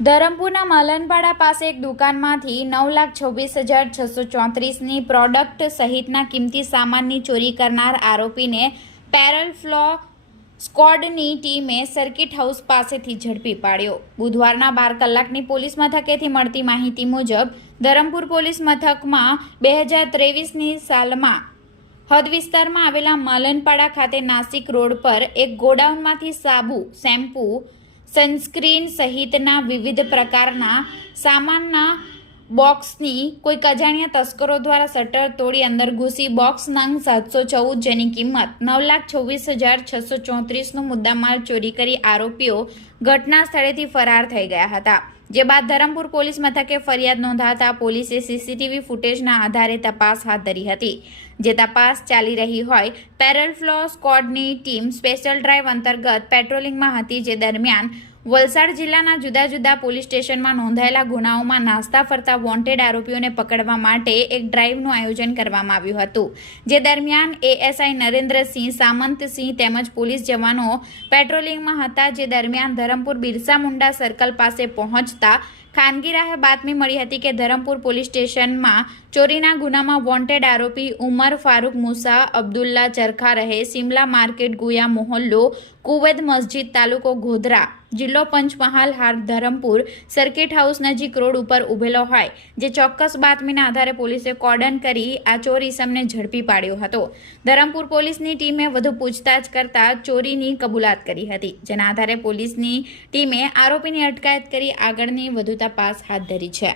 ધરમપુરના માલનપાડા પાસે એક દુકાનમાંથી નવ લાખ છવ્વીસ હજાર છસો ચોત્રીસની પ્રોડક્ટ સહિતના કિંમતી સામાનની ચોરી કરનાર આરોપીને પેરલ ફ્લો સ્ક્વોડની ટીમે સર્કિટ હાઉસ પાસેથી ઝડપી પાડ્યો. બુધવારના બાર કલાકની પોલીસ મથકેથી મળતી માહિતી મુજબ, ધરમપુર પોલીસ મથકમાં બે હજાર ત્રેવીસની સાલમાં હદ વિસ્તારમાં આવેલા માલનપાડા ખાતે નાસિક રોડ પર એક ગોડાઉનમાંથી સાબુ, શેમ્પૂ સનસ્ક્રીન સહિતના વિવિધ પ્રકારના સામાનના બોક્સની કોઈક અજાણ્યા તસ્કરો દ્વારા શટર તોડી અંદર ઘૂસી બોક્સ નંગ સાતસો ચૌદ જેની કિંમત નવ લાખ છવ્વીસ હજાર છસો ચોત્રીસનો મુદ્દામાલ ચોરી કરી આરોપીઓ ઘટના સ્થળેથી ફરાર થઈ ગયા હતા. જે બાદ ધરમપુર પોલીસ મથકે ફરિયાદ નોંધાતા પોલીસે સીસીટીવી ફૂટેજના આધારે તપાસ હાથ ધરી હતી. જે તપાસ ચાલી રહી હોય પેરલ ફ્લો સ્ક્વોડની ટીમ સ્પેશિયલ ડ્રાઈવ અંતર્ગત પેટ્રોલિંગમાં હતી જે દરમિયાન વલસાડ જિલ્લાના જુદા જુદા પોલીસ સ્ટેશનમાં નોંધાયેલા ગુનાઓમાં નાસ્તા ફરતા વોન્ટેડ આરોપીઓને પકડવા માટે એક ડ્રાઈવનું આયોજન કરવામાં આવ્યું હતું. જે દરમિયાન એએસઆઈ નરેન્દ્રસિંહ, સામંતસિંહ તેમજ પોલીસ જવાનો પેટ્રોલિંગમાં હતા. જે દરમિયાન ધરમપુર બિરસા મુંડા સર્કલ પાસે પહોંચતા tá? ખાનગી રાહે બાતમી મળી હતી કે ધરમપુર પોલીસ સ્ટેશનમાં ચોરીના ગુનામાં વોન્ટેડ આરોપી ઉમર ફારૂક મુસા, અબ્દુલ્લા ચરખા રહે, સિમલા માર્કેટ, ગુયા મોહલ્લો, કુવેદ મસ્જિદ તાલુકો ગોધરા, જિલ્લો પંચમહાલ હાર ધરમપુર, સર્કિટ હાઉસ નજીક રોડ ઉપર ઊભેલો હોય, જે ચોક્કસ બાતમીના આધારે પોલીસે કોર્ડન કરી આ ચોર ઇસમને ઝડપી પાડ્યો હતો. ધરમપુર પોલીસની ટીમે વધુ પૂછતાછ કરતા ચોરીની કબૂલાત કરી હતી, જેના આધારે પોલીસની ટીમે આરોપીની અટકાયત કરી આગળની વધુ તપાસ હાથ ધરી છે.